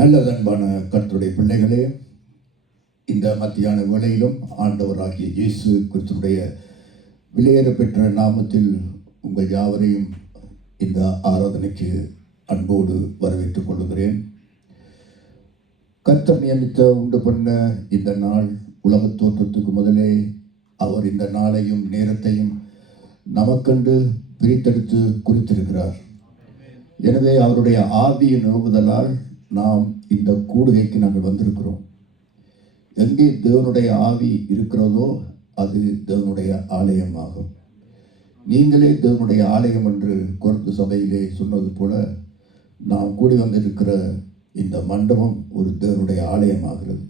நல்லதன்பான கர்த்தருடைய பிள்ளைகளே, இந்த மத்தியான வேளையிலும் ஆண்டவராகிய இயேசு கிறிஸ்துடைய விலையேற பெற்ற நாமத்தில் உங்கள் யாவரையும் இந்த ஆராதனைக்கு அன்போடு வரவேற்றுக் கொள்கிறேன். கர்த்தர் நியமித்த உண்டு பண்ண இந்த நாள் உலகத் தோற்றத்துக்கு முதலே அவர் இந்த நாளையும் நேரத்தையும் நமக்கென்று பிரித்தெடுத்து குறித்திருக்கிறார். எனவே அவருடைய ஆவியின் நோவுதலால் நாம் இந்த கூடுகைக்கு நாங்கள் வந்திருக்கிறோம். எங்கே தேவனுடைய ஆவி இருக்கிறதோ அது தேவனுடைய ஆலயமாகும். நீங்களே தேவனுடைய ஆலயம் என்று கொரிந்து சபையிலே சொன்னது போல நாம் கூடி வந்திருக்கிற இந்த மண்டபம் ஒரு தேவனுடைய ஆலயமாகிறது.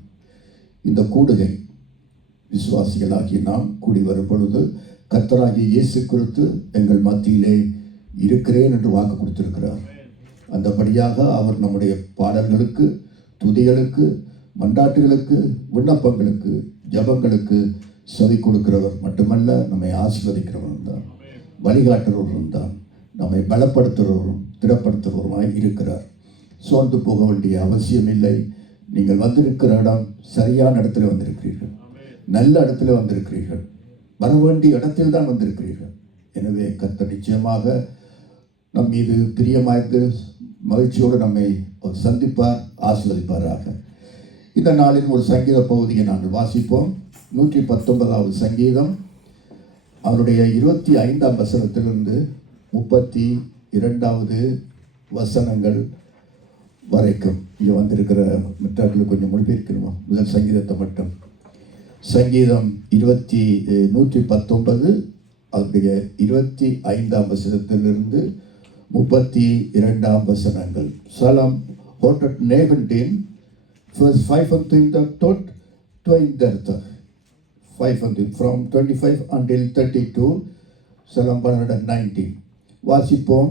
இந்த கூடுகை விசுவாசிகளாகி நாம் கூடி வரும் பொழுது கர்த்தராகிய இயேசு கிறிஸ்து எங்கள் மத்தியிலே இருக்கிறேன் என்று வாக்கு கொடுத்திருக்கிறார். அந்தபடியாக அவர் நம்முடைய பாடல்களுக்கு, துதிகளுக்கு, மன்றாட்டுகளுக்கு, விண்ணப்பங்களுக்கு, ஜபங்களுக்கு செவி கொடுக்கிறவர் மட்டுமல்ல, நம்மை ஆசீர்வதிக்கிறவரும் தான், வழிகாட்டுறவரும் தான், நம்மை பலப்படுத்துகிறவரும் திடப்படுத்துகிறவருமாய் இருக்கிறார். சோர்ந்து போக வேண்டிய அவசியம் இல்லை. நீங்கள் வந்திருக்கிற இடம் சரியான இடத்துல வந்திருக்கிறீர்கள், நல்ல இடத்துல வந்திருக்கிறீர்கள், வர வேண்டிய இடத்தில் தான் வந்திருக்கிறீர்கள். எனவே கர்த்தர் நிச்சயமாக நம் மீது பிரியமாய்த்து மகிழ்ச்சியோடு நம்மை சந்திப்பார், ஆசீர்வதிப்பாராக. இந்த நாளின் ஒரு சங்கீத பகுதியை நாங்கள் வாசிப்போம். 119வது சங்கீதம், அவருடைய 25ஆம் வசனத்திலிருந்து 32வது வசனங்கள் வரைக்கும். இங்கே வந்திருக்கிற மிட்டாக்களுக்கு கொஞ்சம் மொழிபெயர்க்கணுமா? முதல் சங்கீதத்தை மட்டும். சங்கீதம் 119 அவருடைய 25ஆம் வசனத்திலிருந்து 32ஆம் வசனங்கள். Psalm 119 vers 25 tot 32. 500 from 25 until 32. Psalm 119 வாசிப்போம்.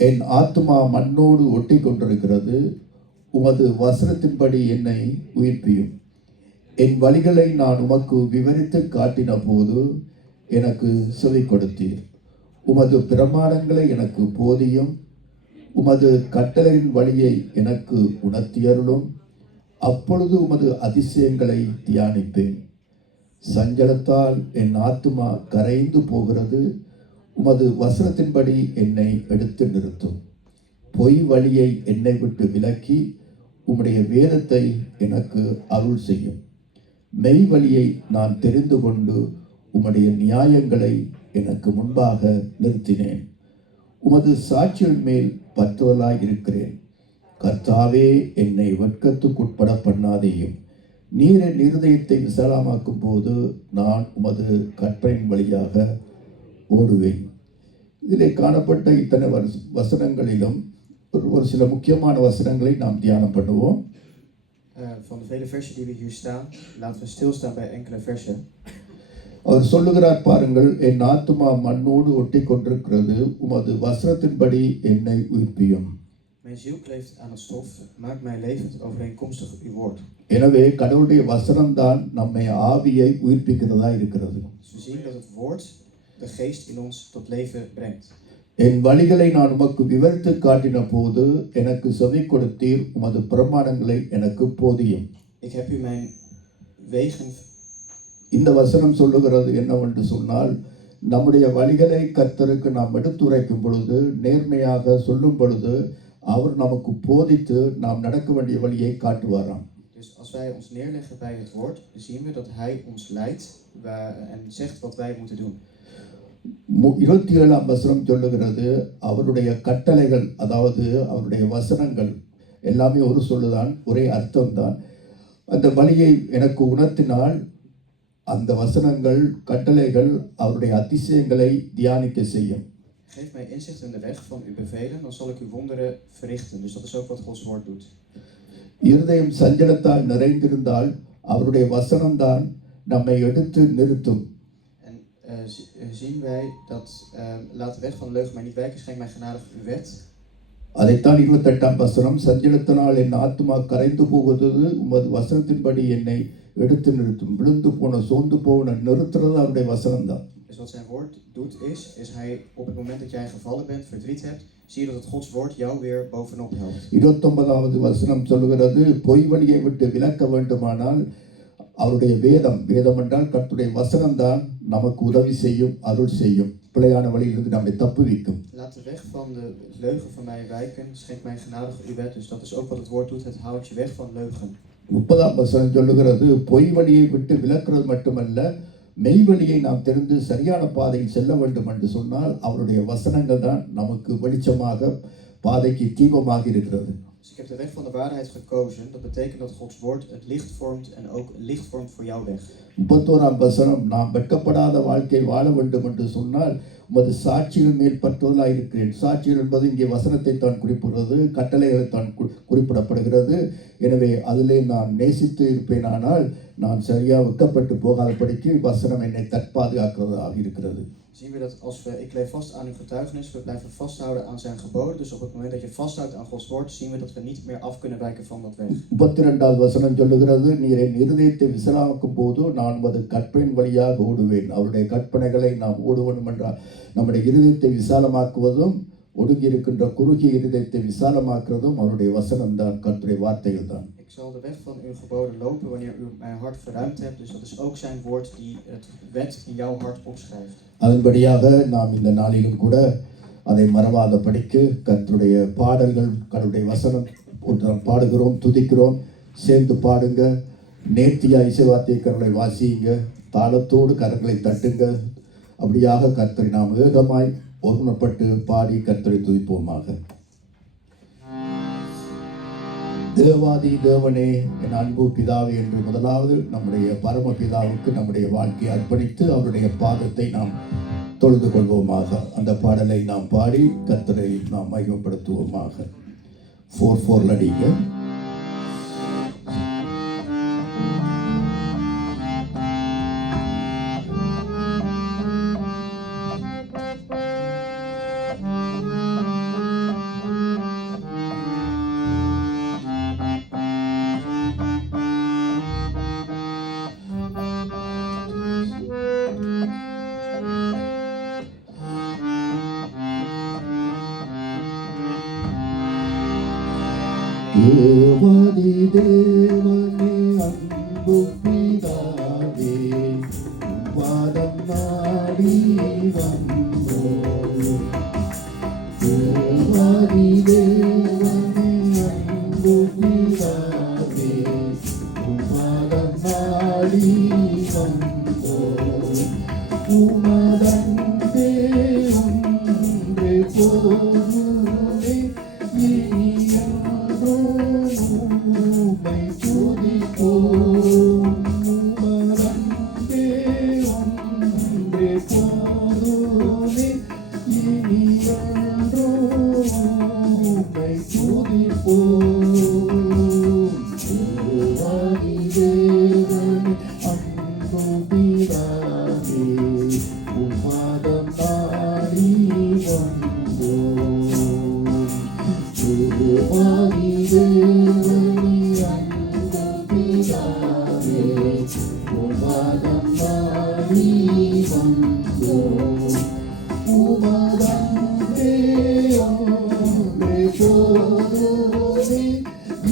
என் ஆத்துமா மண்ணோடு ஒட்டி கொண்டிருக்கிறது, உமது வசனத்தின்படி என்னை உயிர்ப்பியும். என் வழிகளை நான் உமக்கு விவரித்து காட்டின போது எனக்கு செவி கொடுத்தீர். உமது பிரமாணங்களை எனக்கு போதியும், உமது கட்டளையின் வழியை எனக்கு உணர்த்தியருளும். அப்பொழுது உமது அதிசயங்களை தியானிப்பேன். சஞ்சலத்தால் என் ஆத்துமா கரைந்து போகிறது, உமது வசனத்தின்படி என்னை எடுத்து நிறுத்தும். பொய் வழியை என்னை விட்டு விலக்கி உம்முடைய வேதத்தை எனக்கு அருள் செய்யும். மெய் வழியை நான் தெரிந்து கொண்டு உம்முடைய நியாயங்களை எனக்கு முன்பாக நிறுத்தினேன். உமது சாட்சியின் மேல் பற்றுதலாய் இருக்கிறேன். கர்த்தாவே, என்னை வெட்கத்துக்குட்பட பண்ணாதேயும். நீர் என் இருதயத்தை விசாலமாக்கும் போது நான் உமது கற்பனையின் வழியாக ஓடுவேன். இதிலே காணப்பட்ட இத்தனை வசனங்களிலும் ஒரு சில முக்கியமான வசனங்களை நாம் தியானம் பண்ணுவோம். Van de vele versen die we hier staan, laten we stilstaan bij enkele versen. அவர் சொல்லுகிறார், பாருங்கள், என் ஆத்துமா மண்ணோடு ஒட்டி கொண்டிருக்கிறது, உமது வசனத்தின்படி என்னை உயிர்ப்பியும். Mijn ziel kleeft aan het stof, maak mij levend overeenkomstig uw woord. எனவே கடவுளுடைய வசனம் தான் நம்மை ஆவியை உயிர்ப்பிக்கிறதா இருக்கிறது. We zien dat het woord de geest in ons tot leven brengt. என் வழிகளை நான் உமக்கு விவரித்து காட்டின போது எனக்கு செவி கொடுத்தீர், உமது பிரமாணங்களை எனக்கு போதியும். Ik heb u mijn wegen. இந்த வசனம் சொல்லுகிறது என்னவென்று சொன்னால், நம்முடைய வழிகளை கர்த்தருக்கு நாம் எடுத்துரைக்கும் பொழுது, நேர்மையாக சொல்லும் பொழுது அவர் நமக்கு போதித்து நாம் நடக்க வேண்டிய வழியை காட்டுவாராம். Dus als wij ons neerleggen bij het woord, zien we dat hij ons leidt en zegt wat wij moeten doen. 27ஆம் வசனம் சொல்லுகிறது, அவருடைய கட்டளைகள், அதாவது அவருடைய வசனங்கள் எல்லாமே ஒரு சொல்லுதான், ஒரே அர்த்தம்தான். அந்த வழியை எனக்கு உணர்த்தினால் அந்த வசனங்கள், கட்டளைகள் அவருடைய அதிசயங்களை தியானிக்க செய்யும். Geef mij inzicht in de weg van uw bevelen, dan zal ik uw wonderen verrichten. Dus dat is ook wat Gods woord doet. இருதயம் சஞ்சலத்தால் நிறைந்திருந்தால் அவருடைய வசனம்தான் நம்மை எடுத்து நிறுத்தும். En zien wij dat laat de weg van de leugen mij niet wijken, schenk mij genadig uw wet. அதைத்தான் 28ஆம் வசனம், சஞ்சலத்தினால் என் ஆத்துமா கரைந்து போகிறது, உமது வசனத்தின்படி என்னை எடுத்து நிறுத்தும். விழுந்து போன, சோர்ந்து போன நிறுத்துறது அவருடைய வசனம் தான். Dus wat zijn woord doet is hij op het moment dat jij gevallen bent, verdriet hebt, zie je dat het Gods woord jou weer bovenop helpt. 29வது வசனம் சொல்லுகிறது, பொய் வழியை விட்டு விலக்க வேண்டுமானால் அவருடைய வேதம் என்றால் கர்த்தருடைய வசனம் தான் நமக்கு உதவி செய்யும், அருள் செய்யும், பிழையான வழியிலிருந்து நம்மை தப்புவிக்கும். Laat de weg van de leugen van mij wijken, schenk mij genadig uw wet. Dus dat is ook wat het woord doet, het houdt je weg van leugen. 30ஆம் வசனம் சொல்லுகிறது, பொய் வழியை விட்டு விலக்குறது மட்டுமல்ல, மெய் வழியை நாம் தெரிந்து சரியான பாதையில் செல்ல வேண்டும் என்று சொன்னால் அவருடைய வசனங்கள் தான் நமக்கு வெளிச்சமாக, பாதைக்கு தீபமாக இருக்கிறது. Dus ik heb de weg van de waarheid gekozen. Dat betekent dat Gods woord het licht vormt en ook licht vormt voor jouw weg. 31ஆம் வசனம், நாம் வெட்கப்படாத வாழ்க்கை வாழ வேண்டும் என்று சொன்னால் உமது சாட்சிகள் மேல் பற்றுதலாக இருக்கிறேன். சாட்சிகள் என்பது இங்கே வசனத்தை தான் குறிப்பிடுறது, கட்டளைகளை தான் குறிப்பிடப்படுகிறது. எனவே அதிலே நான் நேசித்து இருப்பேனானால் நான் சரியாக வெட்கப்பட்டு போகாதபடிக்கு வசனம் என்னை தற்பாதுகாக்கிறதாக இருக்கிறது. Zien we dat ik leef vast aan uw getuigenis, we blijven vasthouden aan zijn geboden. Dus op het moment dat je vasthoudt aan Gods woord, zien we dat we niet meer af kunnen wijken van dat weg. 32வது வசனம் சொல்லுகிறது, நீர் என் இருதயத்தை விசாலமாக்கும் போது நான் உமது கற்பனையின் வழியாக ஓடுவேன். அவருடைய கற்பனைகளை நாம் ஓட வேண்டும் என்றால் நம்முடைய இருதயத்தை விசாலமாக்குவதும், ஒடுங்கி இருக்கின்ற குறுகிய இருதயத்தை விசாலமாக்குறதும் அவருடைய வசனம் தான், கர்த்தருடைய வார்த்தைகள் தான். Ik zal de weg van uw geboden lopen wanneer u mijn hart verruimd hebt. Dus dat is ook zijn woord die het wet in jouw hart opschrijft. அதன்படியாக நாம் இந்த நாளிலும் கூட அதை மறவாதபடிக்கு கர்த்தருடைய பாடல்கள், கர்த்தருடைய வசனம் நாம் பாடுகிறோம், துதிக்கிறோம், சேர்ந்து பாடுங்க, நேர்த்தியா இசைவாத்திய கரங்களை வாசியுங்க, தாளத்தோடு கரங்களை தட்டுங்க. அப்படியாக கர்த்தரை நாம் வேகமாய் ஒருமனப்பட்டு பாடி கர்த்தரை துதிப்போமாக. தேவாதி தேவனே, என் அன்பு பிதாவே என்று முதலாவது நம்முடைய பரம பிதாவுக்கு நம்முடைய வாழ்க்கையை அர்ப்பணித்து அவருடைய பாதத்தை நாம் தொழுது கொள்வோமாக. அந்த பாடலை நாம் பாடி கர்த்தரை நாம் மகிமைப்படுத்துவோமாக. 4/4 அடிங்க. தேவாதி தேவனே, அன்பு பிதாவே, பாதம் நாடி வந்தோம். தேவாதி தேவனே, அன்பு பிதாவே, பாதம் நாடி வந்தோம். உமதன்பே ஒன்றே போதுமே, உம்மை துதிப்போம். உமதன்பே ஒன்றே போதுமே, இனி என்றும் உம்மை துதிப்போம். தேவாதி தேவனே, அன்பு பிதாவே, உம்மாதம் நாடி வந்தோம். தேவாதி தேவனே, அன்பு பிதாவே, உம்மாதம் நாடி வந்தோம். உமதன்பே ஒன்றே போதுமே,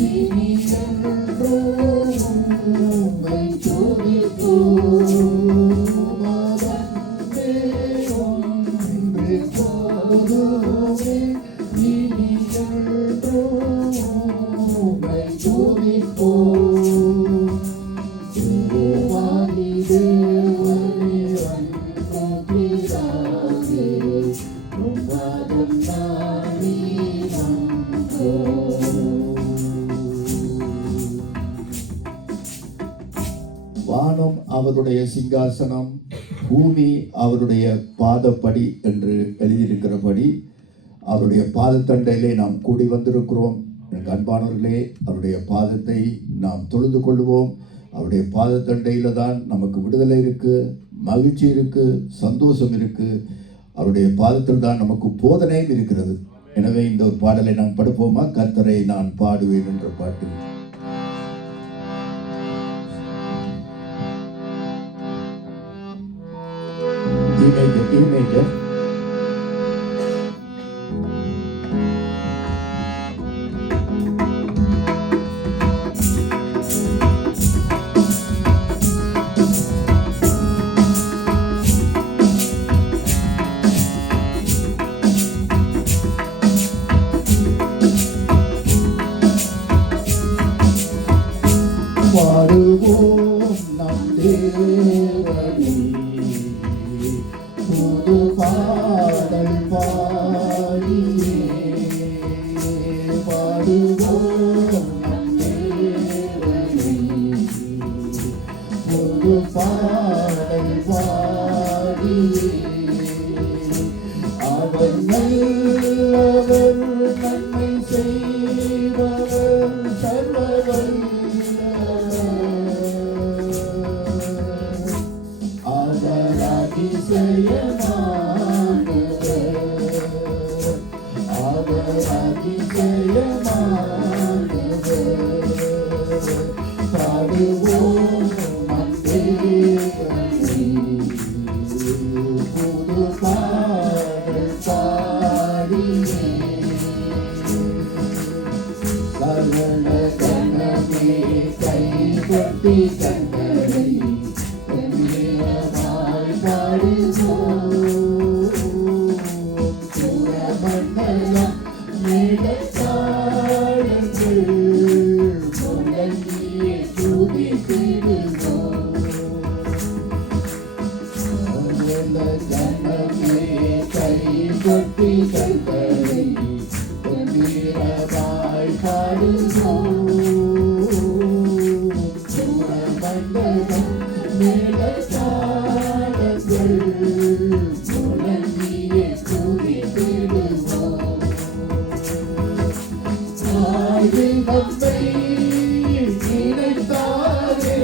இனி என்றும் உம்மை துதிப்போம். உமதன்பே ஒன்றே போதுமே, இனி என்றும் உம்மை துதிப்போம். தேவாதி தேவனே, அன்பு பிதாவே, உம்மாதம் நாடி வந்தோம். வானம் அவருடைய சிங்காசனம், பூமி அவருடைய பாதப்படி என்று எழுதியிருக்கிறபடி அவருடைய பாதத்தண்டையிலே நாம் கூடி வந்திருக்கிறோம். எனக்கு அன்பானவர்களே, அவருடைய பாதத்தை நாம் தொழுது கொள்வோம். அவருடைய பாதத்தண்டையில தான் நமக்கு விடுதலை இருக்கு, மகிழ்ச்சி இருக்கு, சந்தோஷம் இருக்கு. அவருடைய பாதத்தில் தான் நமக்கு போதனையும் இருக்கிறது. எனவே இந்த ஒரு பாடலை நாம் படுப்போமா? கர்த்தரை நான் பாடுவேன் என்ற பாட்டு. E major. அவர் நல்லவர், நன்மை செய்பவர், சர்வவல்லவர். அவர் அதிசயமானவர், அவர் அதிசயமானவர். பாடுவோம் நம் தேவனை, புது பாடல் பாடியே. சகல கணமே கை கொட்டி கண்களை கம்பீரமாய் பாடுவோம். சுரமண்டலம் மேகத்தாளங்கள் முழங்கியே துதித்திடுவோம். சகல கணமே கை கொட்டி கண்களை கம்பீரமாய் பாடுவோம். சுரமண்டலம் மேகத்தாளங்கள் முழங்கியே துதித்திடுவோம். தாயே நம்மை நினைத்தாரே,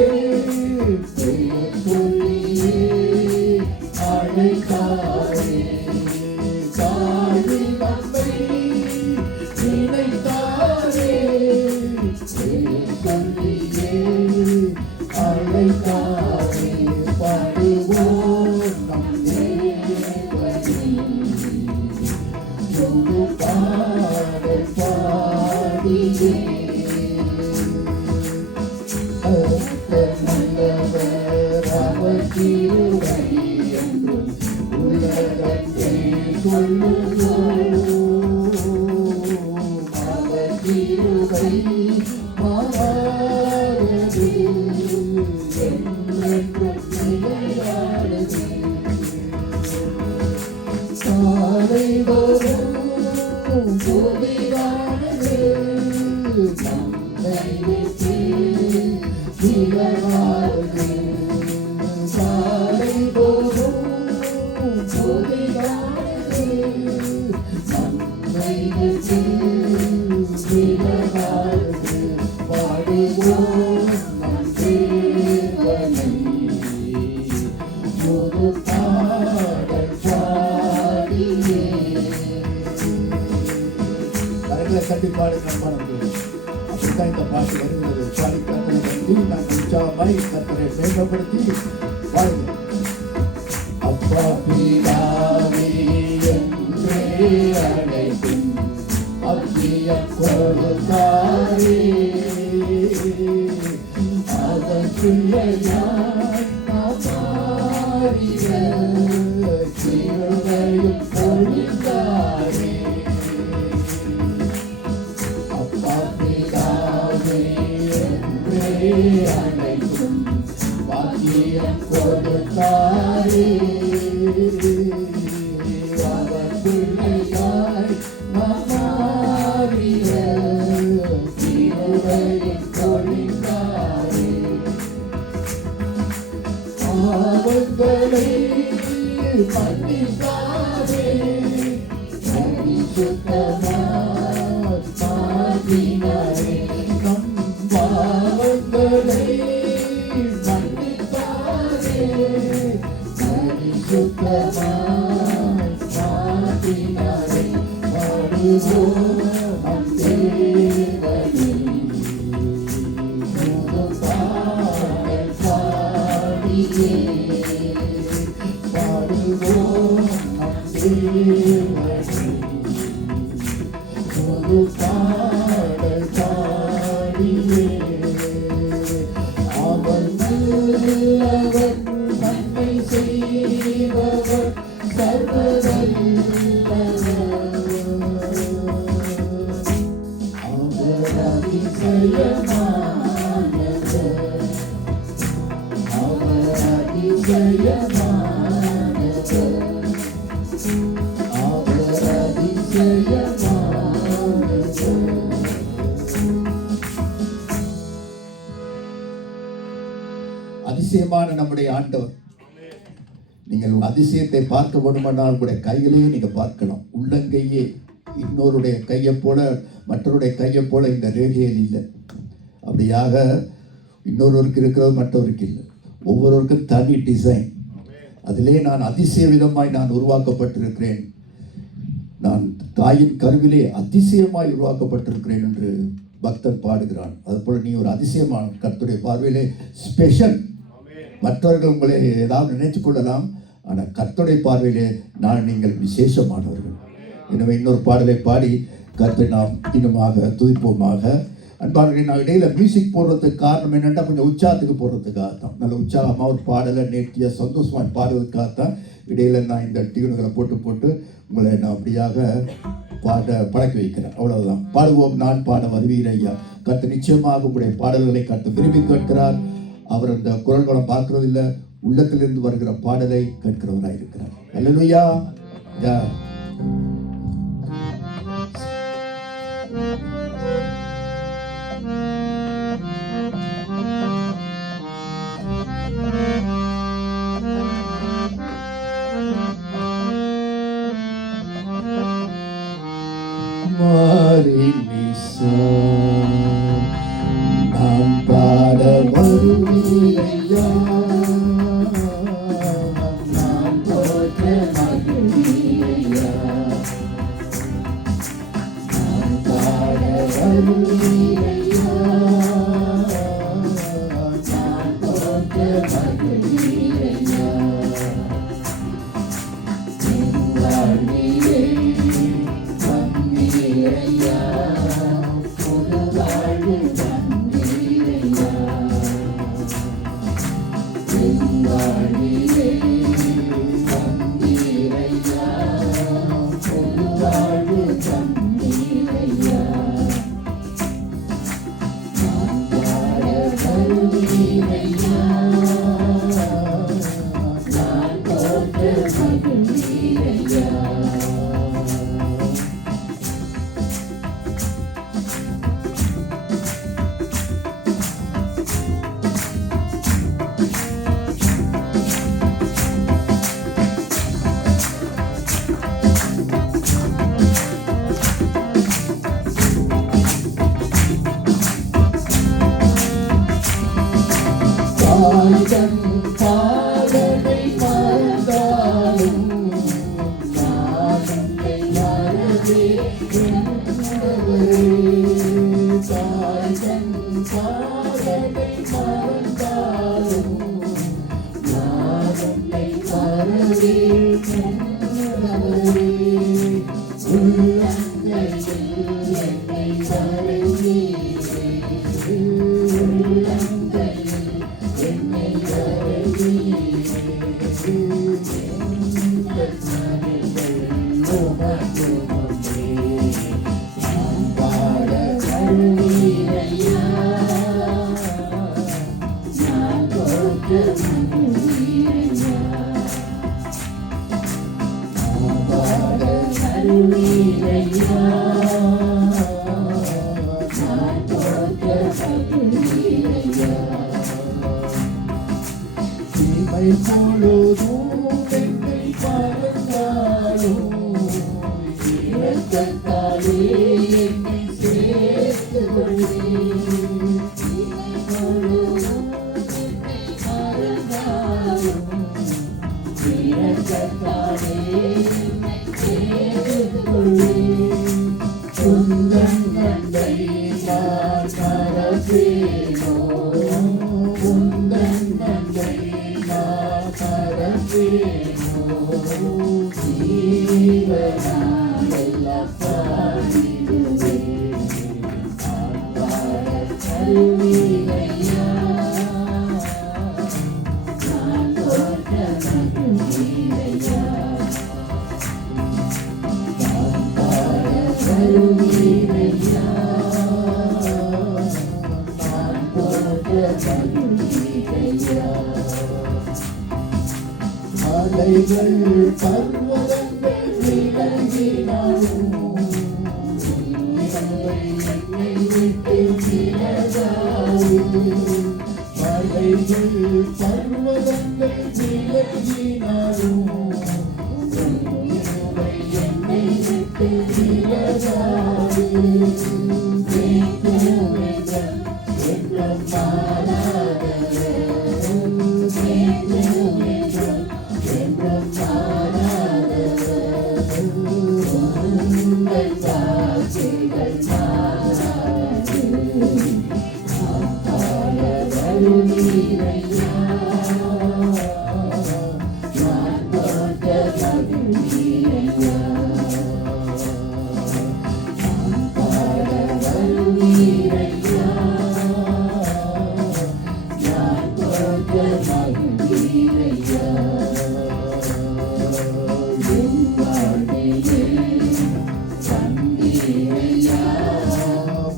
பெயர் சொல்லியே அழைத்தாரே. தாயே நம்மை நினைத்தாரே, பெயர் சொல்லியே அழைத்தாரே. பாடுவோம் நம் தேவனை, புது பாடல் பாடியே. கர்த்தர் நல்லவர், அவர் கிருபை என்றும் உலகத்தை சொல்லுவோம். அவர் கிருபை மாறாதது, என்றென்றும் நிலையானது. காலைதோறும் புதிதானது, நம்மை விட்டு விலகாது. காலைதோறும் புதிதானது, நம்மை விட்டு விலகாது. பாடுவோம் நம் தேவனை, புது பாடல் பாடியே. கரங்களை தட்டி பாடுங்க அன்பானவர்களே. அப்படித்தான் இந்த பாட்டு வருகிறது. பாடி கர்த்தரை நம்பி நாம் உற்சாகமாய் கர்த்தரை மேம்படுத்தி பாடுங்க. அப்பா பிதாவே என்றே அழைக்கும் அக்கியம் கொடுத்தாரே. அதன் பிள்ளையாய் நாம் மாறிட கிருபையும் பொழிந்தாரே. அப்பா பிதாவே என்றே அழைக்கும் பாக்கியம் கொடுத்தாரே. அவர் பிள்ளையாய் நாம் மாறிட கிருபையும் பொழிந்தாரே. பாவங்களை மன்னித்தாரே, பரிசுத்தமாய் மாற்றினாரே. நம் பாவங்களை மன்னித்தாரே, பரிசுத்தமாய் மாற்றினாரே. பாடுவோம் நம் தேவனை, புது பாடல் பாடியே. பாடுவோம் நம் தேவனை, புது பாடல் பாடியே. அவர் நல்லவர், நன்மை செய்பவர், சர்வவல்லவர். அவர் அதிசயமானவர், அவர் அதிசயமானவர், அவர் அதிசயமானவர். அதிசயமான நம்முடைய ஆண்டவர் நீங்கள் அதிசயத்தை பார்க்க வேண்டுமானால் உங்களுடைய கையிலேயே நீங்கள் பார்க்கலாம். உள்ளங்கையே இன்னொருடைய கையை போல மற்றவருடைய கையை போல இந்த ரேகையில் இல்லை. அப்படியாக இன்னொருவருக்கு இருக்கிறது மற்றவருக்கு இல்லை. ஒவ்வொருவருக்கும் தனி டிசைன். அதிலே நான் அதிசய விதமாய் நான் உருவாக்கப்பட்டிருக்கிறேன். நான் தாயின் கருவிலே அதிசயமாய் உருவாக்கப்பட்டிருக்கிறேன் என்று பக்தன் பாடுகிறான். அதுபோல் நீ ஒரு அதிசயமான கர்த்தருடைய பார்வையிலே ஸ்பெஷல். மற்றவர்கள் உங்களை ஏதாவது நினைத்து கொள்ளலாம், ஆனால் கர்த்தருடைய பார்வையிலே நீங்கள் விசேஷமானவர்கள். எனவே இன்னொரு பாடலை பாடி கர்த்தரை நாம் இன்னுமாக துதிப்போமாக. அன்பாளர்களே, நான் இடையில மியூசிக் போடுறதுக்கு காரணம் என்னென்னா கொஞ்சம் உற்சாகத்துக்கு போடுறதுக்காக தான். நல்ல உற்சாகமாக ஒரு பாடலை நேர்த்தியாக சந்தோஷமாக பாடுறதுக்காக தான் இடையில நான் இந்த டியூன்களை போட்டு உங்களை நான் அப்படியாக பழக்க வைக்கிறேன். அவ்வளவுதான். பாடுவோம். நான் பாட வருவீர் ஐயா. கர்த்தர் நிச்சயமாக உங்களுடைய பாடல்களை கர்த்தர் விரும்பி கேட்கிறார். அவர் அந்த குரல் வளம் பார்க்கறது இல்லை, உள்ளத்திலிருந்து வருகிற பாடலை கேட்கிறவராக இருக்கிறார். அல்லேலூயா. நாம் பாட வருவீரையா, நாம் போற்ற மகிழ்வீரையா, நாம் பாட வருவீரையா, நாம் போற்ற மகிழ்வீரையா. தடைகள் பர்வதங்கள் விலகினாலும் என்னை விட்டு விலகாது. என்றும் மாறாதவர், என்றும் மாறாதவர். உங்கள் வார்த்தைகள் மாறாது. வருவீரையா, நான் தோட்ட வருவீரையா, நான் பாட வருவீரையா, நான் தோட்ட வருவீரையா. என் வாழ்விலே வந்தீரையா,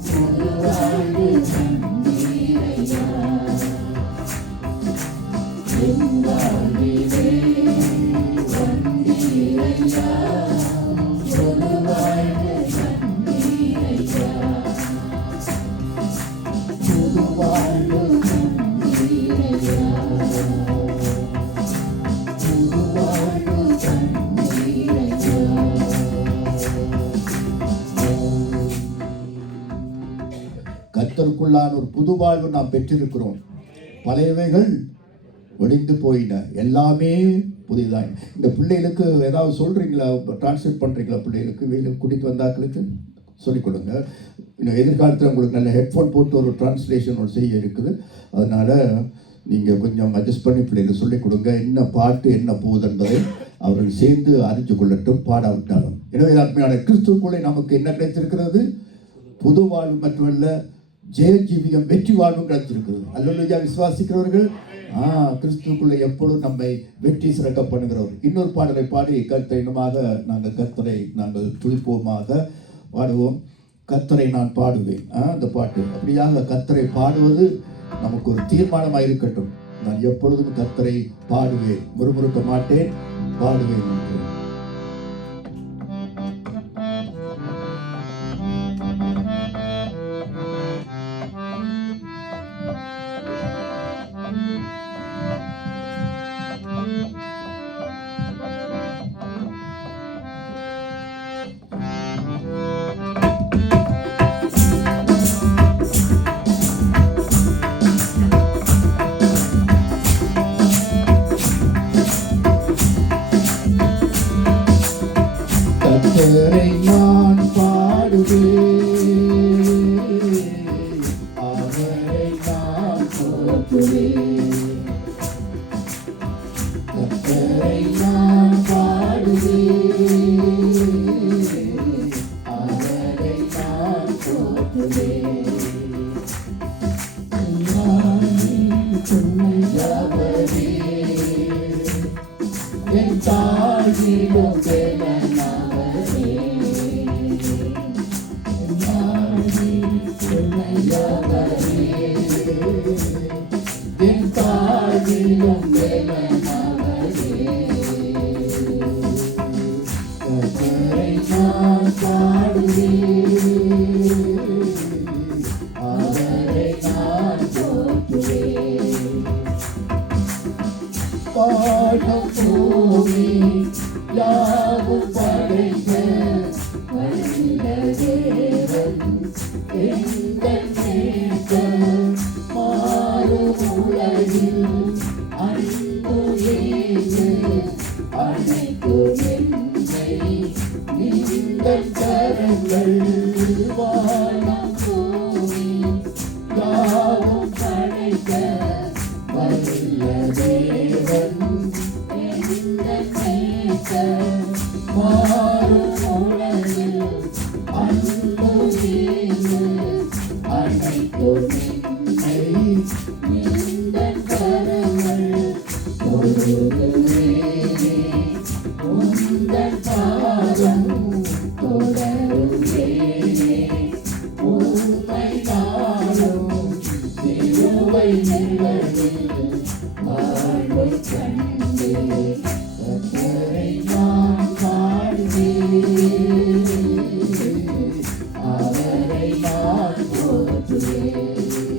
புது வாழ்வு தந்தீரையா. என் வாழ்விலே வந்தீரையா, புது வாழ்வு தந்தீரையா, புது வாழ்வு தந்தீரையா, புது வாழ்வு தந்தீரையா. கர்த்தருக்குள்ளான ஒரு புது வாழ்வு நாம் பெற்றிருக்கிறோம். பழையவைகள் ஒழிந்து போயின, எல்லாமே புதிதாய். இந்த பிள்ளைகளுக்கு ஏதாவது சொல்றீங்களா, டிரான்ஸ்லேட் பண்றீங்களா? பிள்ளைகளுக்கு வெளியில் கூட்டிட்டு வந்தாக்களுக்கு சொல்லிக் கொடுங்க. இன்னும் எதிர்காலத்தில் உங்களுக்கு நல்ல ஹெட்ஃபோன் போட்டு ஒரு டிரான்ஸ்லேஷன் ஒரு செய்ய இருக்குது. அதனால நீங்கள் கொஞ்சம் அட்ஜஸ்ட் பண்ணி பிள்ளைகளுக்கு சொல்லிக் கொடுங்க. என்ன பாட்டு என்ன போகுது என்பதை அவர்கள் சேர்ந்து அறிஞ்சு கொள்ளட்டும், பாடாவிட்டாலும். எனவே ஆத்மையான கிறிஸ்துவுக்குள்ளே நமக்கு என்ன கிடைத்திருக்கிறது? புது வாழ்வு மட்டுமல்ல, ஜெய ஜீவியம், வெற்றி வாழ்வும் கிடைச்சிருக்கிறது. அல்லேலூயா. விசுவாசிக்கிறவர்கள் கிறிஸ்துவுக்குள்ளே எப்பொழுதும் நம்மை வெற்றி சிறக்க பண்ணுகிறவர். இன்னொரு பாடலை பாடி கர்த்தரை இனமாக கர்த்தரை நாங்கள் துதிப்போமாக பாடுவோம். கர்த்தரை நான் பாடுவேன். அந்த பாட்டு அப்படியாக கர்த்தரை பாடுவது நமக்கு ஒரு தீர்மானமாக இருக்கட்டும். நான் எப்பொழுதும் கர்த்தரை பாடுவேன், முறுமுறுக்க மாட்டேன், பாடுவேன் என்று. கர்த்தரை நான் பாடுவேன், அவரை நான் போற்றுவேன். கர்த்தரை நான் பாடுவேன், அவரை நான் போற்றுவேன். துணையவரே, என் தாழ்விலும் வேலனாவரே. துணையவரே, என் தாழ்விலும் வேலனாவரே. கர்த்தரை நான் பாடுவேன், அவரை நான் போற்றுவேன். பாடும் பூமி யாவும் படைத்த வல்ல தேவன் எங்கள் மீட்பர். மாறும் உலகில் அன்பு இயேசு அழைக்கும் என்னை நீங்கள் கரங்கள். வானம் பூமி யாவும் படைத்த வல்ல தேவன் எங்கள் மீட்பர். மாறும் உலகில் அன்பு இயேசு அழைக்கும் என்னை நீங்கள் கரங்கள். தொழுகிறேனே உந்தன் பாதம், தொடருகிறேனே உம்மை நாளும். சிலுவை நிழலில் வாழ்வைக் கண்டு கர்த்தரை நான் பாடுவேன், அவரை நான் போற்றுவேன்.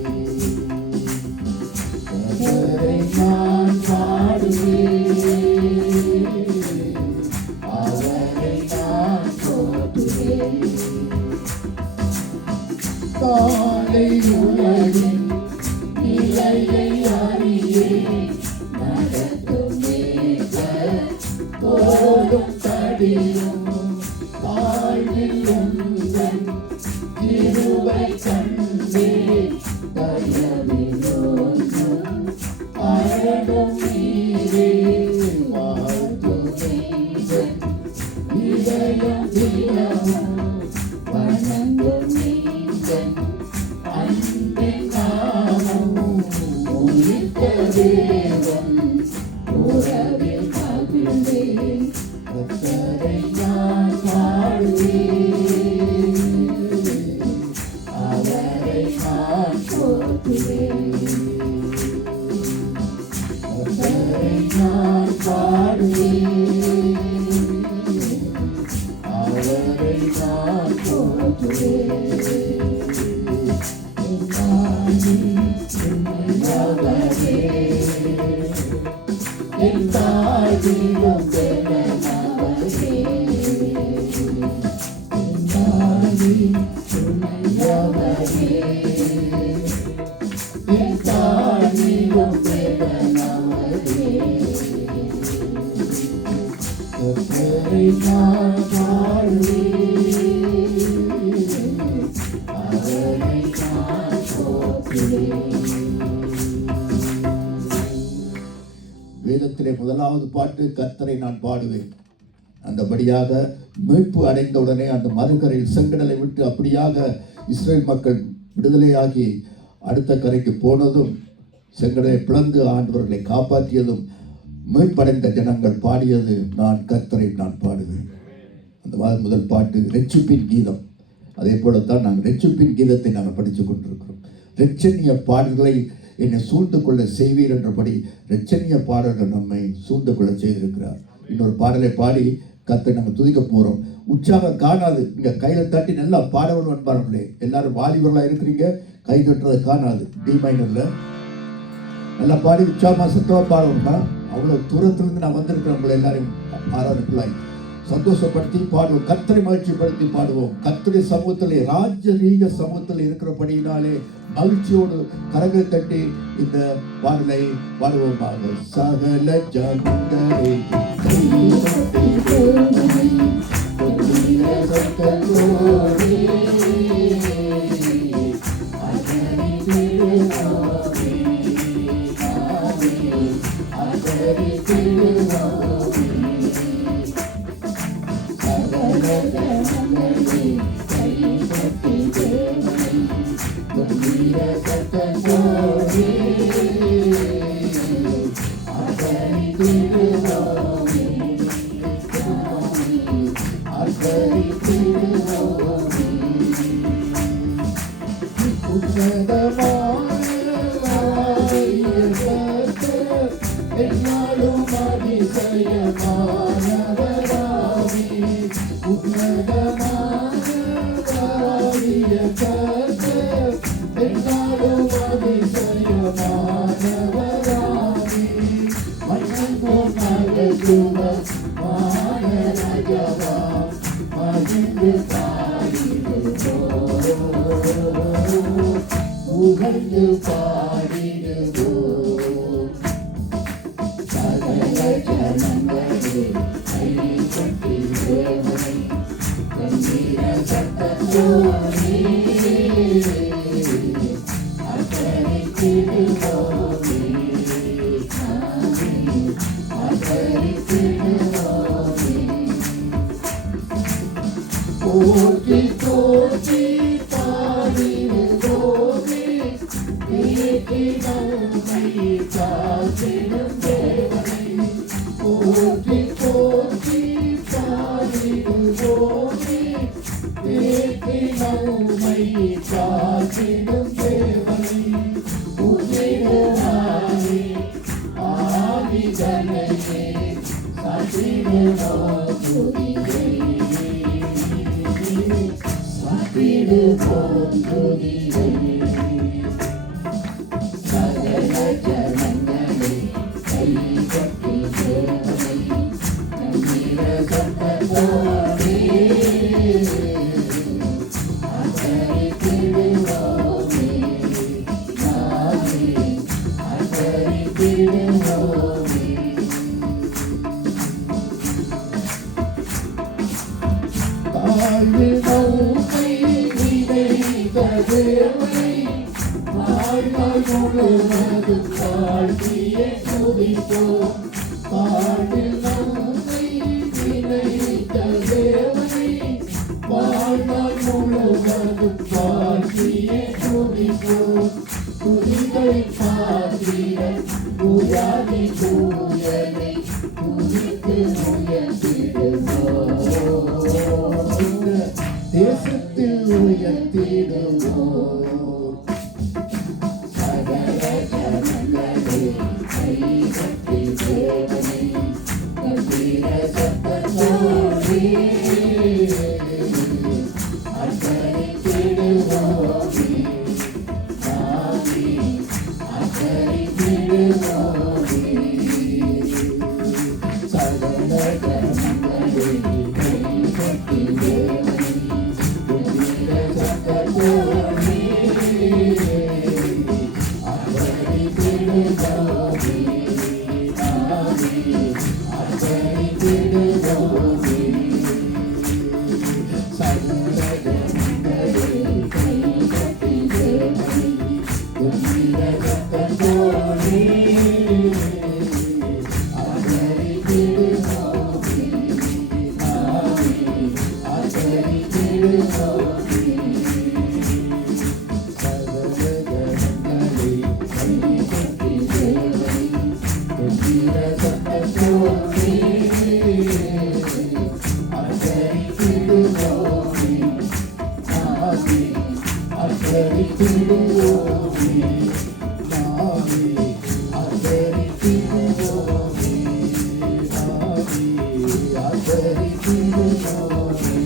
போடும் தடியும் வாழ்வில் உந்தன் கிருபை கண்டே தயவிலோடும் அழகும் நீரே வாழ்த்துவேன் இதயம் தினமும் வணங்கும் நீந்தன் அன்பின் நாமம் உயிர்த்த தேவன் உறவில் மகிழ்ந்தேன் கர்த்தரை நான் பாடுவேன் அவரை நான் போற்றுவேன் கர்த்தரை நான் பாடுவேன் அவரை நான் போற்றுவேன் என் தாயிலும் பெறனவரே என் தாயின் துணையவரே என் தாயிலும் பெறனவரே கர்த்தரை நான் பாடுவேன் அவரை நான் போற்றுவேன். வேதத்திலே முதலாவது பாட்டு கர்த்தரை நான் பாடுவேன். அந்தபடியாக மீட்பு அடைந்தவுடனே அந்த மறுகரையில் செங்கடலை விட்டு அப்படியாக இஸ்ரேல் மக்கள் விடுதலையாகி அடுத்த கரைக்கு போனதும் செங்கடலை பிளந்து ஆண்டவர்களை காப்பாற்றியதும் மீட்படைந்த ஜனங்கள் பாடியது நான் கர்த்தரை நான் பாடுவேன். அந்த முதல் பாட்டு ரெட்சிப்பின் கீதம். அதே போலத்தான் நாங்கள் ரெட்சிப்பின் கீதத்தை நாங்கள் படித்து கொண்டிருக்கிறோம். ரெட்சணிய பாடல்களை என்னை சூழ்ந்து கொள்ள செய்வீர் என்றபடி ரெட்சணிய பாடல்கள் நம்மை சூழ்ந்து கொள்ள செய்திருக்கிறார். இன்னொரு பாடலை பாடி கர்த்தரை நம்ம துதிக்க போகிறோம். உற்சாகம் காணாது. நீங்கள் கையில் தட்டி நல்லா பாடவரும் என்பார்களே, எல்லாரும் வாலிபர்களாக இருக்கிறீங்க, கை தட்டுறதை காணாது. டி மைனரில் நல்லா பாடி உற்சாகமாக சத்தமாக பாடணும்னா அவ்வளோ தூரத்திலிருந்து நான் வந்திருக்கிறேன். உங்களை எல்லாரையும் ஆராதனைக்குள்ளாய் சந்தோஷப்படுத்தி பாடுவோம், கர்த்தரை மகிழ்ச்சிப்படுத்தி பாடுவோம். கர்த்தருடைய சமூகத்திலே ராஜரீக சமூகத்தில் இருக்கிறபடியினாலே மகிழ்ச்சியோடு கரங்களை தட்டி இந்த பாடலை பாடுவோமாக. சகல ஜனங்களே வாழ்வில் நம்மை நினைத்த தேவனை வாழ்நாள் முழுவதும் வாழ்த்தியே துதிப்போம். வாழ்வில் நம்மை நினைத்த தேவனை வாழ்நாள் முழுவதும் வாழ்த்தியே துதிப்போம். துதிகளின் பாத்திரன் துயாதி தூயனை துதித்து உயர்த்திடுவோம். இந்த தேசத்தில் உயர்த்திடுவோம். சகல ஜனங்களே கைதட்டி தேவனை கம்பீர சத்தத்தோடே அர்ப்பணித்திடுவோமே. நாமே அர்ப்பணித்திடுவோமே. சகல ஜனங்களே கைதட்டி தேவனை கம்பீர சத்தத்தோடே அர்ப்பணித்திடுவோமே. நாமே அர்ப்பணித்திடுவோமே. சகல ஜனங்களே கைதட்டி தேவனை கம்பீர சத்தத்தோடே அர்ப்பணித்திடுவோமே. நாமே அர்ப்பணித்திடுவோமே. சகல ஜனங்களே கைதட்டி தேவனை கம்பீர சத்தத்தோடே அர்ப்பணித்திடுவோமே. நாமே அர்ப்பணித்திடுவோமே. நாமே அர்ப்பணித்திடுவோமே. நாமே அர்ப்பணித்திடுவோமே.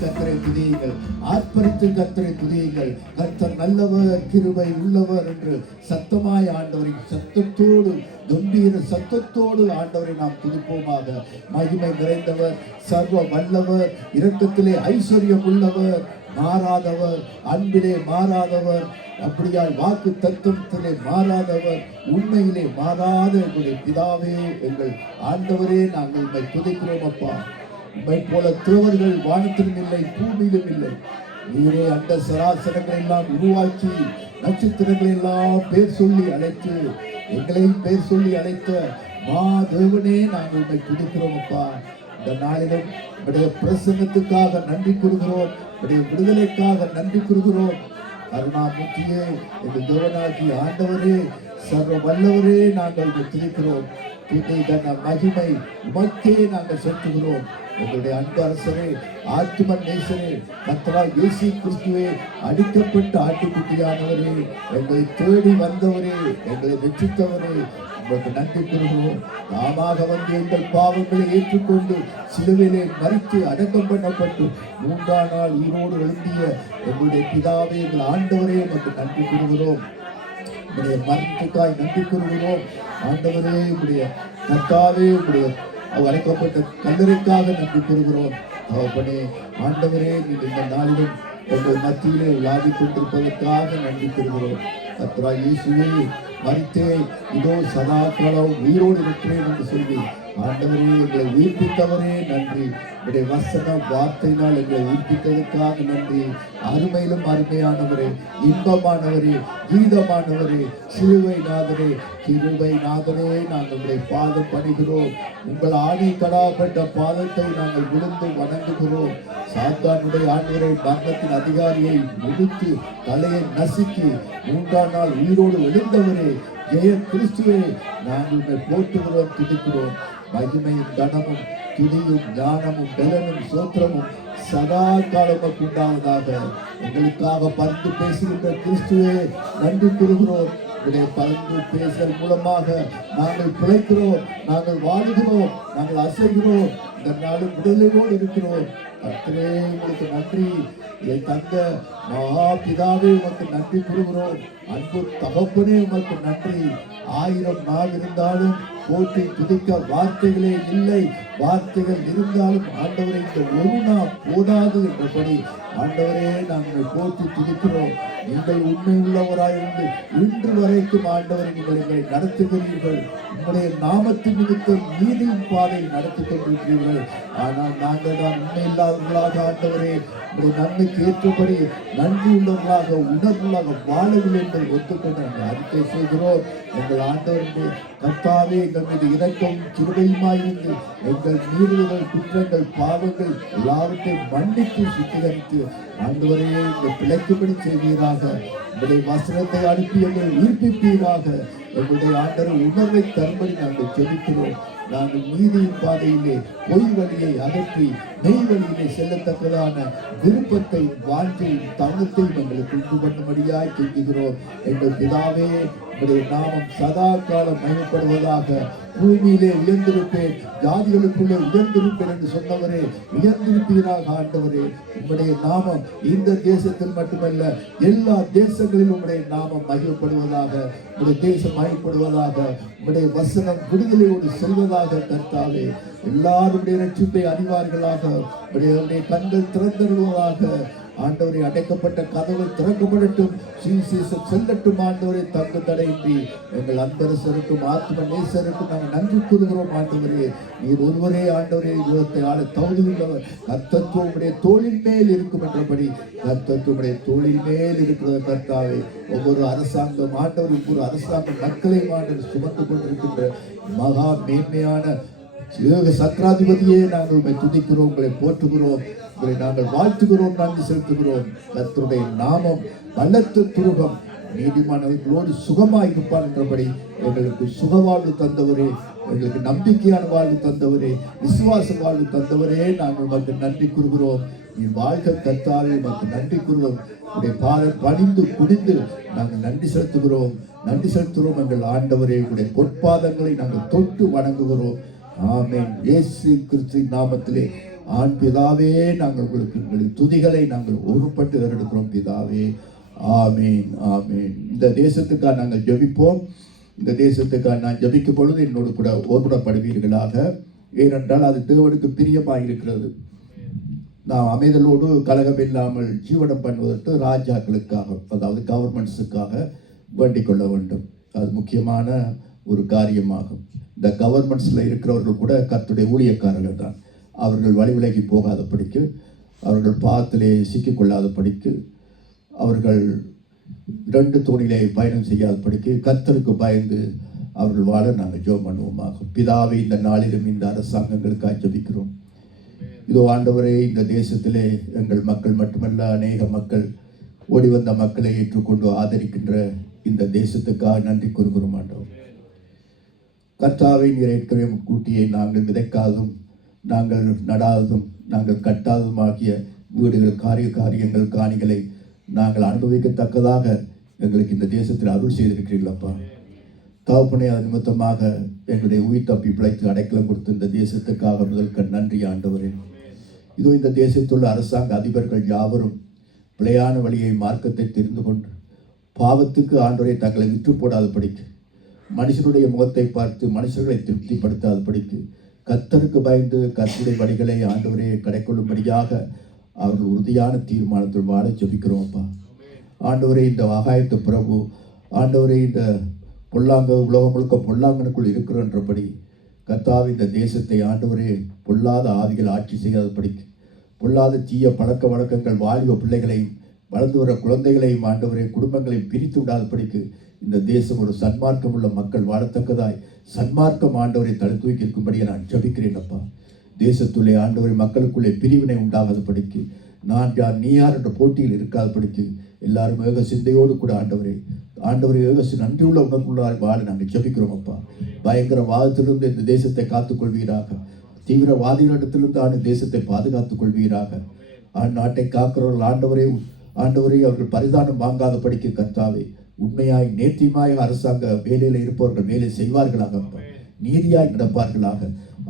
கர்த்தரை துதியுங்கள். ஆர்ப்பரித்து கர்த்தரை துதியுங்கள். கர்த்தர் நல்லவர், கிருபை உள்ளவர் என்று சத்தமாய் ஆண்டவரின் சத்தத்தோடு, கம்பீர சத்தத்தோடு ஆண்டவரை நாம் துதிப்போமாக. மகிமை நிறைந்தவர், சர்வ வல்லவர், இரக்கத்திலே ஐஸ்வர்யம் உள்ளவர், மாறாதவர், அன்பிலே மாறாதவர், அப்படியாய் வாக்கு தத்துவத்திலே மாறாதவர், உண்மையிலே மாறாத எங்களுடைய பிதாவே, எங்கள் ஆண்டவரே, நாங்கள் உம்மை துதிக்கிறோம் அப்பா. உம்மை போல தேவர்கள் வானத்திலும் இல்லை, பூமியிலும் இல்லை. நீரே அண்ட சராசரங்களை எல்லாம் உருவாக்கி, நட்சத்திரங்களை எல்லாம் பேர் சொல்லி அழைத்து, எங்களையும் பேர் சொல்லி அழைத்த மா தேவனே, நாங்கள் உம்மை துதிக்கிறோம் அப்பா. இந்த நாளிலும் உடைய பிரசன்னத்துக்காக நன்றி கூறுகிறோம். உடைய விடுதலைக்காக நன்றி கூறுகிறோம். கருணாமூர்த்தியே, எங்கள் தேவனாகி ஆண்டவரே, சர்வ வல்லவரே, நாங்கள் துதிக்கிறோம். தன மகிமை உமக்கே நாங்கள் செலுத்துகிறோம். எங்களுடைய அன்பு அரசரே, ஆத்தும நேசரே, கர்த்தராகிய இயேசு கிறிஸ்துவே, அடிக்கப்பட்ட ஆட்டுக்குட்டியானவரே, எங்களை தேடி வந்தவரே, எங்களை வெற்றித்தவரே, உங்களுக்கு நன்றி கூறுகிறோம். நாமாக வந்து எங்கள் பாவங்களை ஏற்றுக்கொண்டு சிலுவையிலே மரித்து அடக்கம் பண்ணப்பட்டு 3ஆம் நாள் உயிரோடு எழுந்திய எங்களுடைய பிதாவே, எங்கள் ஆண்டவரே, உங்களுக்கு நன்றி கூறுகிறோம். உங்களுடைய மரணத்துக்காய் நன்றி கூறுகிறோம். ஆண்டவரே, உங்களுடைய கர்த்தாவே, உங்களுடைய அழைக்கப்பட்ட கல்லறைக்காக நன்றி கூறுகிறோம். அவப்பனே ஆண்டவரே, நீங்கள் இந்த நாளிலும் எங்கள் மத்தியிலே விளையாடி கொண்டிருப்பதற்காக நன்றி கூறுகிறோம். கர்த்தராகிய இயேசுவே, மரித்தேன், இதோ சதா காலம் உயிரோடு இருக்கிறேன் என்று சொல்லி ஆண்டவரே, எங்களை உயிர்ப்பித்தவரே நன்றி. உடைய வசனம் வார்த்தையினால் எங்களை உயிர்ப்பித்ததற்காக நன்றி. அருமையிலும் அருமையானவரே, இன்பமானவரே, கீதமானவரே, சிலுவை நாதரே, கிருபை நாதரே, நாங்கள் உடைய பாதம் பணிகிறோம். உங்கள் ஆணி கடாப்பட்ட பாதத்தை நாங்கள் விழுந்து வணங்குகிறோம். சாத்தானுடைய ஆண்டவரை, மரணத்தின் அதிகாரியை முடித்து தலையை நசுக்கி 3ஆம் நாள் உயிரோடு எழுந்தவரே, ஜெய கிறிஸ்துவே, நாங்கள் உங்களை போற்றுகிறோம், துதிக்கிறோம். மகிமையும் கனமும் துதியும் ஞானமும் பலனும் சோத்திரமும் சதா காலமும் உண்டாவதாக. எங்களுக்காக பரிந்து பேசுகின்ற கிறிஸ்துவே, நன்றி கூறுகிறோம். உடைய பரிந்து பேசல் மூலமாக நாங்கள் பிழைக்கிறோம், நாங்கள் வாழுகிறோம், நாங்கள் அசைகிறோம். இந்த நாளும் விடுதலையோடு இருக்கிறோம். கர்த்தரே, உங்களுக்கு நன்றி. என் தந்த மகா பிதாவே, உமக்கு நன்றி கூறுகிறோம். அன்பு தகப்பனே, உமக்கு நன்றி. 1000 நாள் இருந்தாலும் போற்றி துதிக்க வார்த்தைகளே இல்லை. வார்த்தைகள் இருந்தாலும் ஆண்டவரை, இந்த ஒரு நாள் போதாது என்றபடி ஆண்டவரே, நாங்கள் போற்றி துதிக்கிறோம். நீங்கள் உண்மை உள்ளவராயிருந்து இன்று வரைக்கும் ஆண்டவரை நீங்கள் எங்களை நடத்துகிறீர்கள். உங்களுடைய நாமத்தின் நிமித்தம் நீதியின் பாதையில் நடத்தி கொண்டிருக்கிறீர்கள். ஆனால் நாங்கள் தான் உண்மை இல்லாதவர்களாக ஆண்டவரே உங்களுடைய நன்மைக்கு ஏற்றபடி நன்றி உள்ளவர்களாக உணர்வுள்ளாக வாழவில்லை என்பதை ஒத்துக்கொண்டு நாங்கள் அறிக்கை செய்கிறோம். எங்கள் ஆண்டவருடைய கர்த்தாவே எங்கள் மீது இரக்கம் கிருபையுமாயிருந்து எங்கள் மீறுதல்கள் குற்றங்கள் பாவங்கள் எல்லாவற்றையும் மன்னித்து சுத்திகரித்து ஆண்டவரே இந்த பிழைக்கும்படி செய்வீராக. உங்களுடைய வசனத்தை அனுப்பி எங்களை உயிர்ப்பிப்பீராக. எங்களுடைய ஆண்டவர் உணர்வை தரும்படி நாங்கள் ஜெபிக்கிறோம். நாங்கள் நீதியின் பாதையிலே பொய் வழியை அகற்றி மெய் வழியிலே செல்லத்தக்கதான விருப்பத்தை வாஞ்சையும் தவணத்தையும் எங்களுக்கு உண்டு பண்ணும்படியாய் கெஞ்சுகிறோம். எங்கள் பிதாவே உங்களுடைய நாமம் சதா காலம் மகிமைப்படுவதாக. பூமியிலே உயர்ந்திருப்பேன், ஜாதிகளுக்குள்ளே உயர்ந்திருப்பேன் என்று சொன்னவரே உயர்ந்திருப்பீராக. ஆண்டவரே உங்களுடைய நாமம் இந்த தேசத்தில் மட்டுமல்ல எல்லா தேசங்களிலும் உங்களுடைய நாமம் மகிமைப்படுவதாக. உங்களுடைய தேசம் மகிமைப்படுவதாக. உங்களுடைய வசனம் விடுதலையோடு செல்வதாக. கர்த்தாவே எல்லாருடைய ரட்சிப்பை அறிவார்களாக. உங்களுடைய கண்கள் திறந்தருவதாக. ஆண்டவரை அடைக்கப்பட்ட கதவு திறக்கப்படட்டும். சுவிசேஷம் செல்லட்டும். ஆண்டவரை தங்கு தடையின்றி எங்கள் அன்பரசருக்கும் ஆத்ம நேசருக்கும் நாங்கள் நன்றி கூறுகிறோம். ஆண்டவரே நீர் ஒருவரே ஆண்டவரே உலகத்தை ஆள தகுதி உள்ளவர். கர்த்தத்துவம் உடைய தோளின் மேல் இருக்கும் என்றபடி கர்த்தத்துவமுடைய தோளின் மேல் இருக்கிற கர்த்தாவே ஒவ்வொரு அரசாங்கம் ஆண்டவர் ஒவ்வொரு அரசாங்கம் மக்களை ஆண்டவர் சுமந்து கொண்டிருக்கின்ற மகா மேன்மையான சக்கராதிபதியே நாங்கள் உங்களை துதிக்கிறோம், உங்களை போற்றுகிறோம், உங்களை நாங்கள் வாழ்த்துகிறோம், நன்றி செலுத்துகிறோம். கர்த்தருடைய நாமம் பலத்த துருகம் நீதிமானவர்களோடு சுகமாய் இருப்பான் என்றபடி எங்களுக்கு சுகவாழ்வு தந்தவரே, எங்களுக்கு நம்பிக்கையான வாழ்வு தந்தவரே, விசுவாச வாழ்வு தந்தவரே நாங்கள் உமக்கு நன்றி கூறுகிறோம். நீ வாழ்க கர்த்தாவே உமக்கு நன்றி கூறுகிறோம். உடைய பாதம் பணிந்து குடிந்து நாங்கள் நன்றி செலுத்துகிறோம். நன்றி செலுத்துகிறோம் எங்கள் ஆண்டவரே. உடைய பொற்பாதங்களை நாங்கள் தொட்டு வணங்குகிறோம். ஆமென். இயேசு கிறிஸ்துவின் நாமத்திலே ஆண் பிதாவே நாங்கள் உங்களுக்கு துதிகளை நாங்கள் ஒருபட்டு எடுக்கிறோம் பிதாவே. ஆமேன் ஆமேன். இந்த தேசத்துக்காக நாங்கள் ஜெபிப்போம். இந்த தேசத்துக்காக நான் ஜெபிக்கும் பொழுது என்னோடு கூட ஒருபடப்படுவீர்களாக. ஏனென்றால் அது தேவனுக்கு பிரியமாக இருக்கிறது. நாம் அமைதலோடு கலகம் இல்லாமல் ஜீவனம் பண்ணுவதற்கு ராஜாக்களுக்காக, அதாவது கவர்மெண்ட்ஸுக்காக வேண்டிக் கொள்ள வேண்டும். அது முக்கியமான ஒரு காரியமாகும். இந்த கவர்மெண்ட்ஸில் இருக்கிறவர்கள் கூட கர்த்தருடைய ஊழியக்காரர்கள் தான். அவர்கள் வழிவிலகி போகாதபடிக்கு, அவர்கள் பாவத்திலே சிக்கிக்கொள்ளாதபடிக்கு, அவர்கள் இரண்டு தோணிலே பயணம் செய்யாதபடிக்கு கர்த்தருக்கு பயந்து அவர்கள் வாழ நாங்கள் ஜெபம் பண்ணுவோமாக. பிதாவை இந்த நாளிலும் இந்த அரசாங்கங்களுக்காக ஜெபிக்கிறோம். இதோ ஆண்டவரே இந்த தேசத்திலே எங்கள் மக்கள் மட்டுமல்ல அநேக மக்கள் ஓடி வந்த மக்களை ஏற்றுக்கொண்டு ஆதரிக்கின்ற இந்த தேசத்துக்காக நன்றி கூறுகிறோம். ஆண்டவர் கர்த்தாவை நீர் ஏற்கனவே கூட்டியை நாங்கள் விதைக்காதும் நாங்கள் நடாததும் நாங்கள் கட்டாததும் ஆகிய வீடுகள் காரியங்கள் காணிகளை நாங்கள் அனுபவிக்கத்தக்கதாக எங்களுக்கு இந்த தேசத்தில் அருள் செய்திருக்கிறீர்களப்பா. தகப்பனே அது நிமித்தமாக எங்களுடைய உயிர் தப்பி பிழைத்து அடைக்கலம் கொடுத்து இந்த தேசத்துக்காக முதல்க நன்றி ஆண்டவரே. இதோ இந்த தேசத்துள்ள அரசாங்க அதிபர்கள் யாவரும் பிழையான வழியை மார்க்கத்தை தெரிந்து கொண்டு பாவத்துக்கு ஆண்டவரை தங்களை விற்று போடாதபடிக்கு, மனுஷனுடைய முகத்தை பார்த்து மனுஷர்களை திருப்திப்படுத்தாதபடிக்கு, கர்த்தருக்கு பயந்து கர்த்தருடைய வழிகளை ஆண்டவரை கடைக்கொள்ளும்படியாக அவர்கள் உறுதியான தீர்மானத்தில் வாழ ஜெபிக்கிறோம் அப்பா. ஆண்டவரே இந்த ஆகாயத்து பிரபு ஆண்டவரே இந்த பொல்லாங்க உலகம் முழுக்க பொல்லாங்கனுக்குள் இருக்கிறன்றபடி கர்த்தாவே இந்த தேசத்தை ஆண்டவரே பொல்லாத ஆவிகள் ஆட்சி செய்யாதபடிக்கு, பொல்லாத தீய பழக்க வழக்கங்கள் வாலிப பிள்ளைகளையும் வளர்ந்து வர குழந்தைகளையும் ஆண்டவரே குடும்பங்களையும் பிரித்து விடாதபடிக்கு இந்த தேசம் ஒரு சன்மார்க்கம் உள்ள மக்கள் வாழத்தக்கதாய் சன்மார்க்கம் ஆண்டவரை தலை தூக்கி இருக்கும்படியே நான் ஜெபிக்கிறேன் அப்பா. தேசத்துள்ளே ஆண்டவரை மக்களுக்குள்ளே பிரிவினை உண்டாகாதபடிக்கு, நான் யார் நீ யார் என்ற போட்டியில் இருக்காதபடிக்கு எல்லாரும் ஏக சிந்தையோடு கூட ஆண்டவரை ஏக நன்றியுள்ள உணர்வுள்ள வாழ நாங்கள் ஜெபிக்கிறோம் அப்பா. பயங்கரவாதத்திலிருந்து இந்த தேசத்தை காத்துக்கொள்வீராக. தீவிரவாதிகளிடத்திலிருந்து தேசத்தை பாதுகாத்துக் கொள்வீராக. நாட்டை காக்கிறவர்கள் ஆண்டவரை அவர்கள் பரிதானம் வாங்காதபடிக்கு கர்த்தாவே உண்மையாய் நேர்த்தியமாய் அரசாங்க வேலையில் இருப்பவர்கள் வேலை செய்வார்களாக, நீதியாய் நடப்பார்களாக.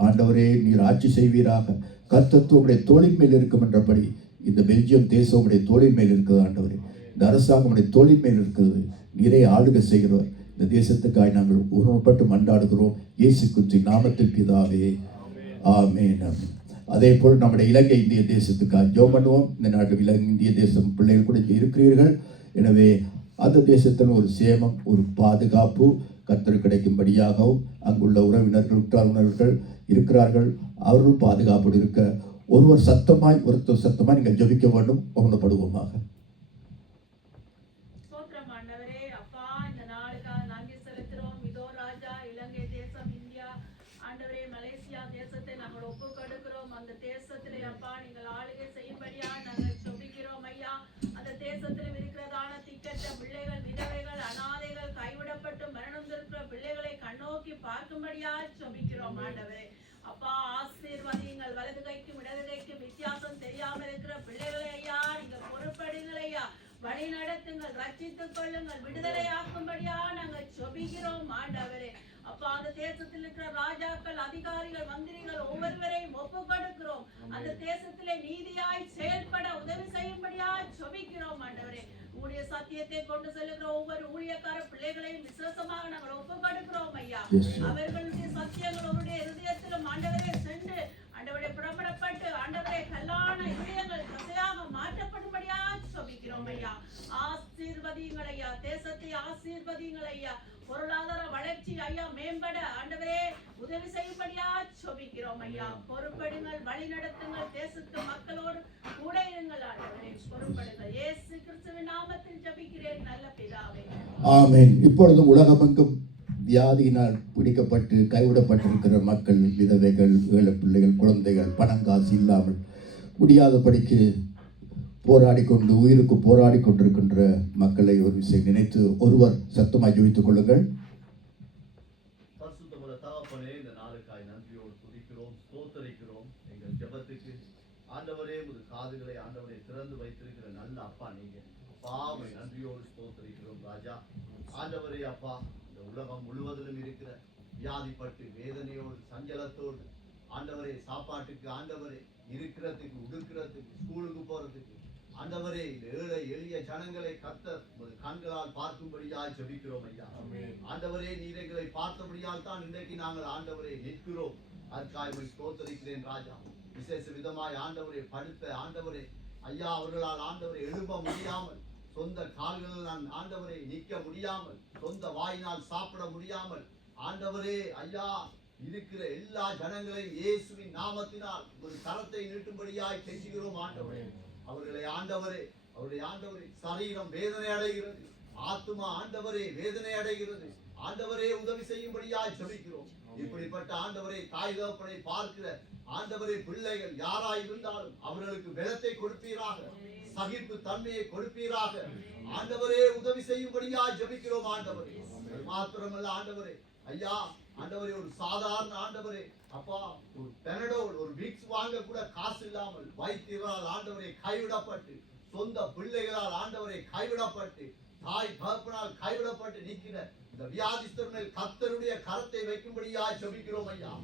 ஆண்டவரே நீர் ஆட்சி செய்வீராக. கர்த்தத்துவம் உடைய தோளின் மேல் இருக்கும் என்றபடி இந்த பெல்ஜியம் தேசம் உடைய தோளின் மேல் இருக்கிறது ஆண்டவரே. இந்த அரசாங்கம் உடைய தோளின் மேல் இருக்கிறது. நீரே ஆளுகை செய்கிறவர். இந்த தேசத்துக்காய் நாங்கள் உருவப்பட்டு மன்றாடுகிறோம் இயேசு கிறிஸ்துவின் நாமத்தில் பிதாவே. ஆமென் ஆமென். அதே போல் நம்முடைய இலங்கை இந்திய தேசத்துக்காக ஜெபம் பண்ணுவோம். இந்த நாட்டு இந்திய தேசம் பிள்ளைகள் கூட இருக்கிறீர்கள். எனவே அந்த தேசத்தின் ஒரு சேமம், ஒரு பாதுகாப்பு கர்த்தர் கிடைக்கும்படியாகவும் அங்குள்ள உறவினர்கள், உற்றார் உறவினர்கள் இருக்கிறார்கள், அவர்களும் பாதுகாப்போடு இருக்க ஒருவர் சத்தமாய் நீங்கள் ஜெபிக்க வேண்டும். ஒருமனப்படுவோமாக. ஸ்தோத்திரம் ஆண்டவரே. அப்பா, இந்த நாளுக்காக நன்றி செலுத்துறோம். இதோ ராஜா, இலங்கை தேசம், இந்தியா, ஆண்டவரே, மலேசியா தேசத்தை நாங்கள் ஒப்பு கொடுக்கிறோம். அந்த தேசத்திலே அப்பா நீங்கள் ஆளுகை செய்யும்படியா நாங்கள் ஜெபிக்கிறோம் ஐயா. அந்த தேசத்திலும் இருக்கிறதான திக்கற்ற பிள்ளைகள், விதவைகள், அனாதைகள், கைவிடப்பட்டு மரணம் இருக்கிற பிள்ளைகளை கண்ணோக்கி பார்க்கும்படியா ஜெபிக்கிறோம் ஆண்டவரே. அப்பா, ஆசீர்வதியுங்கள். வலது கைக்கும் இடது கைக்கும் வித்தியாசம் தெரியாமல் இருக்கிற பிள்ளைகளை ஐயா நீங்க பொறுப்படுங்கள் ஐயா. வழி நடத்துங்கள், ரட்சித்துக் கொள்ளுங்கள், விடுதலையாக்கும்படியா நாங்கள் ஜெபிக்கிறோம் ஆண்டவரே. அப்பா, அந்த தேசத்தில் இருக்கிற ராஜாக்கள், அதிகாரிகள், மந்திரிகள் ஒவ்வொருவரையும் ஒப்பு கொடுக்கிறோம். அந்த தேசத்திலே நீதியாய் செயல்பட உதவி செய்யும்படியா ஜெபிக்கிறோம் ஆண்டவரே. ஊழிய சத்தியத்தை கொண்டு செல்லுகிற ஒவ்வொரு ஊழியக்கார பிள்ளைகளையும் விசேஷமாக நாங்கள் ஒப்பு கொடுக்கிறோம் ஐயா. அவர்களுடைய சத்தியங்கள் அவருடைய இருதயத்திலும் ஆண்டவரே சென்று ஆண்டவரை புறப்படப்பட்டு ஆண்டவரை கல்லான இதயங்கள் கசையாக மாற்றப்படும்படியா ஜெபிக்கிறோம் ஐயா. ஆசீர்வதியுங்கள் ஐயா. தேசத்தை ஆசீர்வதியுங்கள் ஐயா. பொருளாதார வளர்ச்சி ஐயா மேம்பட ஆண்டவரே உதவி செய்யும்படியா ஜெபிக்கிறோம் ஐயா. பொறுப்படுங்கள், வழி நடத்துங்கள், தேசத்து மக்களோடு கூட இருங்கள் ஆண்டவரே. பொறுப்படுங்கள். இயேசு கிறிஸ்துவின் நாமத்தில் ஜெபிக்கிறேன் நல்ல பிதாவே. ஆமென். இப்பொழுது உலகமெங்கும் வியாதியினால் பிடிக்கப்பட்டு கைவிடப்பட்டிருக்கிற மக்கள், விதவைகள், ஏழை பிள்ளைகள், குழந்தைகள், பணங்காசு இல்லாமல் முடியாதபடிக்கு உயிருக்கு போராடி கொண்டிருக்கின்ற மக்களை ஒரு விஷயம் நினைத்து ஒருவர் சத்தமாய் ஜெபித்துக் கொள்ளுங்கள். பரிசுத்தமுள்ள தகப்பனே, இந்த நாளுக்காய் நன்றியோடு துதிக்கிறோம், ஸ்தோத்தரிக்கிறோம். எங்கள் ஜெபத்துக்கு ஆண்டவரே உமது காதுகளை ஆண்டவரை திறந்து வைத்திருக்கிற நல்ல அப்பா நீங்க. அப்பாவை நன்றியோடு ஸ்தோத்தரிக்கிறோம் ராஜா. ஆண்டவரே அப்பா, இந்த உலகம் முழுவதிலும் இருக்கிற வியாதிப்பட்டு வேதனையோடு சஞ்சலத்தோடு ஆண்டவரே சாப்பாட்டுக்கு ஆண்டவரே இருக்கிறதுக்கு உடுக்கிறதுக்கு ஸ்கூலுக்கு போறதுக்கு ஆண்டவரே இந்த ஏழை எளிய ஜனங்களை கர்த்தர் கண்களால் பார்க்கும்படியாய் ஜெபிக்கிறோம் ஐயா. ஆண்டவரே நீர் எங்களை பார்த்தபடியால் தான் இன்றைக்கு நாங்கள் ஆண்டவரே நிற்கிறோம். அதற்காக ஸ்தோத்தரிக்கிறேன் ராஜா. விசேஷ விதமாய் ஆண்டவரை படுத்த ஆண்டவரே ஐயா அவர்களால் ஆண்டவரை எழும்ப முடியாமல், சொந்த கால்களில் நான் ஆண்டவரை நிற்க முடியாமல், சொந்த வாயினால் சாப்பிட முடியாமல் ஆண்டவரே ஐயா இருக்கிற எல்லா ஜனங்களையும் இயேசுவின் நாமத்தினால் ஒரு கரத்தை நீட்டும்படியாய் கெஞ்சுகிறோம் ஆண்டவரே. அவர்களை ஆண்டவரே அவருடைய ஆண்டவரே சரீரம் வேதனை அடைகிறது, ஆத்துமா ஆண்டவரே வேதனை அடைகிறது. ஆண்டவரே உதவி செய்யும்படியாய் ஜெபிக்கிறோம். இப்படிப்பட்ட ஆண்டவரே தாய் தகப்பனை பார்க்கிற ஆண்டவரே பிள்ளைகள் யாராய் இருந்தாலும் அவர்களுக்கு பலத்தை கொடுப்பீராக, சகிப்பு தன்மையை கொடுப்பீராக. ஆண்டவரே உதவி செய்யும்படியாய் ஜெபிக்கிறோம் ஆண்டவரே. மாத்திரமல்ல ஆண்டவரே ஐயா ஆண்டவரே ஒரு சாதாரண ஆண்டவரே அப்பா ஒரு பெனடோல் ஒரு விக்ஸ் வாங்க கூட காசு இல்லாமல் வைத்தியரால் ஆண்டவரை கைவிடப்பட்டு, சொந்த பிள்ளைகளால் ஆண்டவரை கைவிடப்பட்டு, தாய் தகப்பனால் கைவிடப்பட்டு நிற்கிற இந்த வியாதிஸ்தர் மேல் கர்த்தருடைய கரத்தை வைக்கும்படியா ஜெபிக்கிறோம் ஐயா.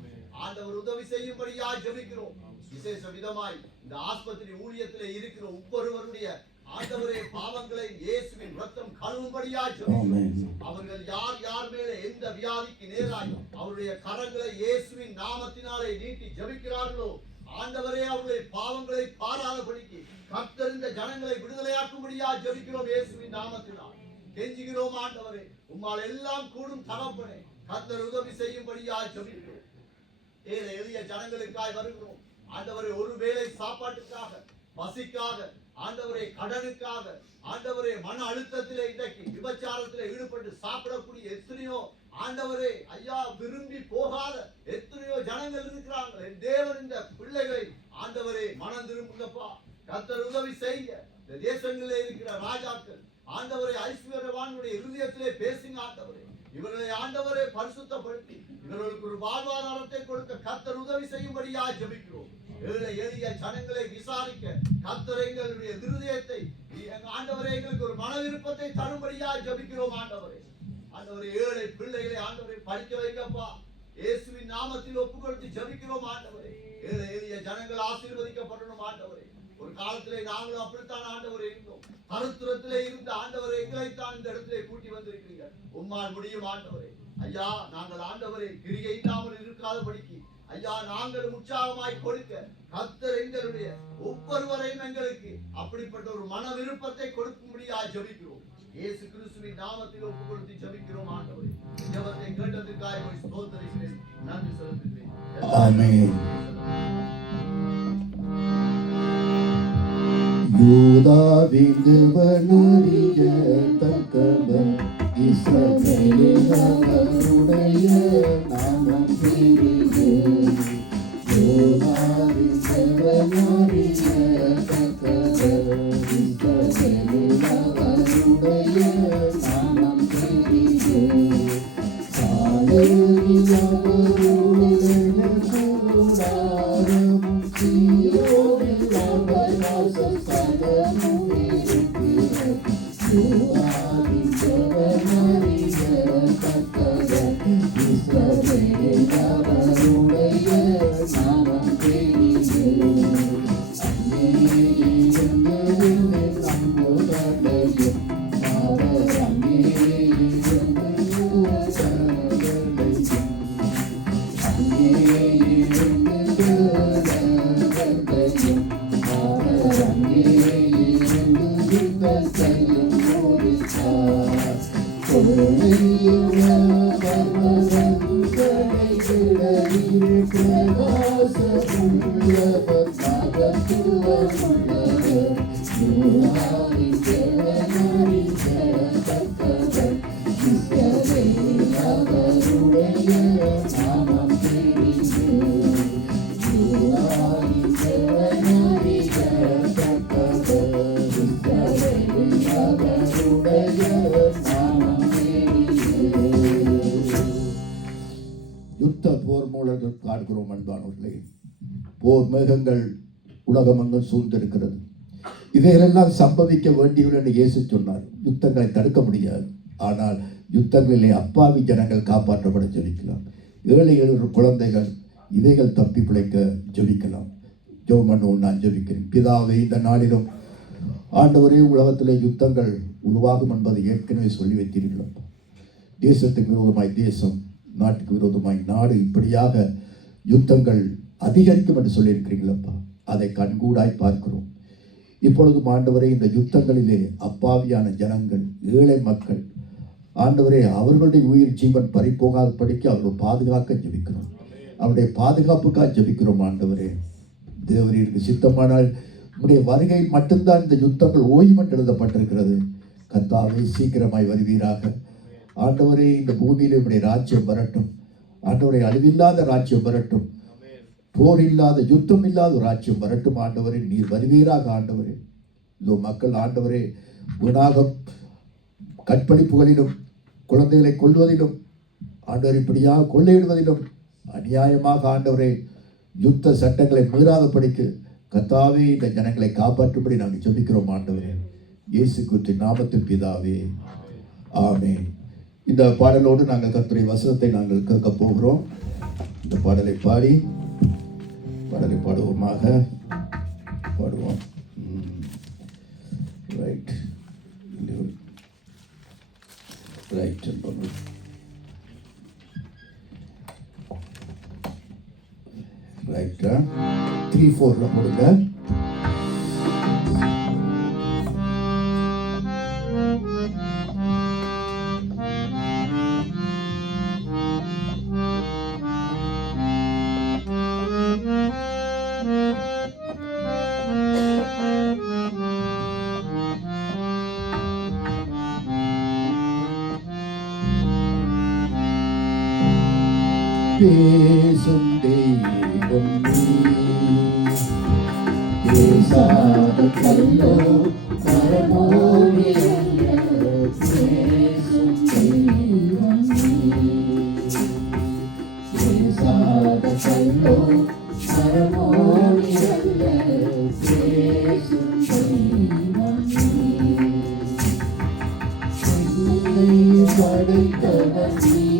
ஆண்டவர் உதவி செய்யும்படியா ஜெபிக்கிறோம். விசேஷ விதமாய் இந்த ஆஸ்பத்திரி ஊழியத்திலே இருக்கிற ஒவ்வொருவருடைய ஆண்டவரே பாவங்களை இயேசுவின் ரத்தம் கழுவும்படியா ஜெபிக்கிறோம். அவர்கள் யார் யார் மேலே எந்த வியாதிக்கு நேராய் அவருடைய கரங்களை இயேசுவின் நாமத்தினாலே நீட்டி ஜெபிக்கிறார்களோ ஆண்டவரே அவருடைய பாவங்களை பாராதபடிக்கு கர்த்தர் இந்த ஜனங்களை விடுதலையாக்கும்படியா ஜெபிக்கிறோம். இயேசுவின் நாமத்தினால் கெஞ்சுகிறோம் ஆண்டவரே. உம்மால் எல்லாம் கூடும் தகப்பனே, கர்த்தர் உதவி செய்யும்படியா ஜெபிக்கிறோம். ஏழை எளிய ஜனங்களுக்காய் வருகிறோம் ஆண்டவரே. ஒரு வேளை சாப்பாட்டுக்காக, பசிக்காக ஆண்டவரே, கடனுக்காக ஆண்டவரே, மன அழுத்தத்திலே இன்றைக்கு விபச்சாரத்திலே ஈடுபட்டு சாப்பிடக்கூடிய எத்தனையோ ஆண்டவரே ஐயா விரும்பி போகாத எத்தனையோ ஜனங்கள் இருக்கிறாங்க. என் தேவன் இந்த பிள்ளைகளை ஆண்டவரே மனம் திரும்புங்கப்பா, கர்த்தர் உதவி செய்ய. இந்த தேசங்களிலே இருக்கிற ராஜாக்கள் ஆண்டவரை ஐஸ்வர்யவானுடைய இருதயத்திலே பேசுங்க ஆண்டவரே. இவர்களை ஆண்டவரை பரிசுத்தப்படுத்தி இவர்களுக்கு ஒரு வாழ்வாதாரத்தை கொடுக்க கர்த்தர் உதவி செய்யும்படியா ஜெபிக்கிறோம். ஏழை எளிய ஜனங்களை விசாரிக்க கர்த்தர் எங்களுடைய இருதயத்தை ஆண்டவரே எங்களுக்கு ஒரு மன விருப்பத்தை தரும்படியா ஜெபிக்கிறோம் ஆண்டவரே. ஆண்டவரே ஏழை பிள்ளைகளை ஆண்டவரை படிக்க வைக்கப்பா, இயேசுவின் நாமத்தில் ஒப்பு கொடுத்து ஜெபிக்கிறோம் ஆண்டவரே. ஏழை எளிய ஜனங்கள் ஆசீர்வதிக்கப்படணும் ஆண்டவரே. ஒரு காலத்திலே நாங்களும் அப்படித்தான் ஆண்டவரே இருந்தோம். கருத்துரத்திலே இருந்த ஆண்டவரை எங்களைத்தான் இந்த இடத்திலே கூட்டி வந்திருக்கிறீங்க. உம்மால் முடியும் ஆண்டவரே. ஐயா நாங்கள் ஆண்டவரை கிரியை இல்லாமல் இருக்காதபடிக்கு ஐயா நாங்கள் உற்சாகமாய் கொடுக்க கர்த்தர் எங்களுடைய ஒவ்வொருவரையும் எங்களுக்கு அப்படிப்பட்ட ஒரு மன விருப்பத்தை கொடுக்கும்படியா ஜெபிக்கிறோம். இயேசு கிறிஸ்துவின் நாமத்தில் ஒப்புக் கொடுத்து ஜெபிக்கிறோம் ஆண்டவரே. ஜெபத்தை கேட்டதற்காக உம்மை ஸ்தோத்திரிக்கிறேன். நன்றி செலுத்துகிறேன். ஆமென். யூதாவின் தேவனறியத்தக்கவர், இஸ்ரவேலின் அவருடைய நாமம் பெரிது. யூதாவின் தேவனறியத்தக்கவர், இஸ்ரவேலின் அவருடைய நாமம் பெரிது. சாலையில் அவருடைய கூடாரம், சீயோனில் அவர் வாசஸ்தலமும் இருக்கிறது. யூதாவின் தேவனறியத்தக்கவர், இஸ்ரவேலின் அவருடைய நாமம் பெரிது. அங்கே இருந்தது நம்புதலையும், அவர் அங்கே இருந்தது தகவலையும். அங்கே இருந்தது தகவலையும், அவர் அங்கே இருந்தது தகவலையும் முடித்தார். கொள்ளையுள்ள பர்வதங்களை விடவில் பிரகாசமுள்ளவர், மகத்துவமுள்ளவர். யூதாவின் தேவனறியத்தக்கவர், இஸ்ரவேலின் அவருடைய நாமம் பெரிது. யூதாவின் தேவனறியத்தக்கவர், இஸ்ரவேலின் அவருடைய நாமம் பெரிது. யுத்த போர் மூலம் காண்கிறோம் அன்பானவர்களே. போர் மேகங்கள் உலகமெங்கும் சூழ்ந்திருக்கிறது. இவைகளெல்லாம் சம்பவிக்க வேண்டியவர்கள் என்று இயேசு சொன்னார். யுத்தங்களை தடுக்க முடியாது, ஆனால் யுத்தங்களிலே அப்பாவி ஜனங்கள் காப்பாற்றப்பட ஜெபிக்கலாம். ஏழை ஏழு குழந்தைகள் இவைகள் தப்பி பிழைக்க ஜெபிக்கலாம். ஜெபம் பண்ணுவோம். நான் ஜெபிக்கிறேன். பிதாவே, இந்த நாளிலும் ஆண்டவரே, உலகத்திலே யுத்தங்கள் உருவாகும் என்பதை ஏற்கனவே சொல்லி வைத்தீர்கள். தேசத்துக்கு விரோதமாய் தேசம், நாட்டுக்கு விரோதமாய் நாடு, இப்படியாக யுத்தங்கள் அதிகரிக்கும் என்று சொல்லியிருக்கிறீங்களப்பா. அதை கண்கூடாய் பார்க்கிறோம். இப்பொழுதும் ஆண்டவரே, இந்த யுத்தங்களிலே அப்பாவியான ஜனங்கள், ஏழை மக்கள், ஆண்டவரே, அவர்களுடைய உயிர் ஜீவன் பறிபோகாதபடிக்கு அவர்கள் பாதுகாக்க ஜெபிக்கிறோம். அவருடைய பாதுகாப்புக்காக ஜெபிக்கிறோம். ஆண்டவரே, தேவரீருக்கு சித்தமானால் உடைய வருகையில் மட்டும்தான் இந்த யுத்தங்கள் ஓயும் என்று எழுதப்பட்டிருக்கிறது. கர்த்தாவே, சீக்கிரமாய் வருவீராக. ஆண்டவரே, இந்த பூமியிலே உடைய ராஜ்யம் வரட்டும். ஆண்டவரே, அழிவில்லாத ராஜ்யம் வரட்டும். போர் இல்லாத, யுத்தம் இல்லாத ஒரு ராஜ்யம் வரட்டும். ஆண்டவரே, நீர் வருவீராக. ஆண்டவரே, இதோ மக்கள் ஆண்டவரே வீணாக கற்பழிப்புகளிலும், குழந்தைகளை கொல்வதிலும், ஆண்டவர் இப்படியாக கொள்ளையிடுவதிலும், அநியாயமாக ஆண்டவரே யுத்த சட்டங்களை மீறாதபடிக்கு கர்த்தாவே இந்த ஜனங்களை காப்பாற்றும்படி நாங்கள் ஜெபிக்கிறோம். ஆண்டவரே, இயேசு கிறிஸ்துவின் நாமத்தில் பிதாவே, ஆமென். இந்த பாடலோடு நாங்கள் கர்த்தருடைய வசனத்தை நாங்கள் கேட்க போகிறோம். இந்த பாடலை பாடுவோமாக. பாடுவோம். ரைட் ரைட் ரைட்டா 3-4 போடுங்க. பேசும் தெய்வம் நீர், பேசாத கல்லோ மரமோடி அல்ல. பேசும் தெய்வம் நீர், பேசாத கல்லோ மரமோடி அல்ல. பேசும் தெய்வம் நீர், என்னை படைத்தவர் நீர்,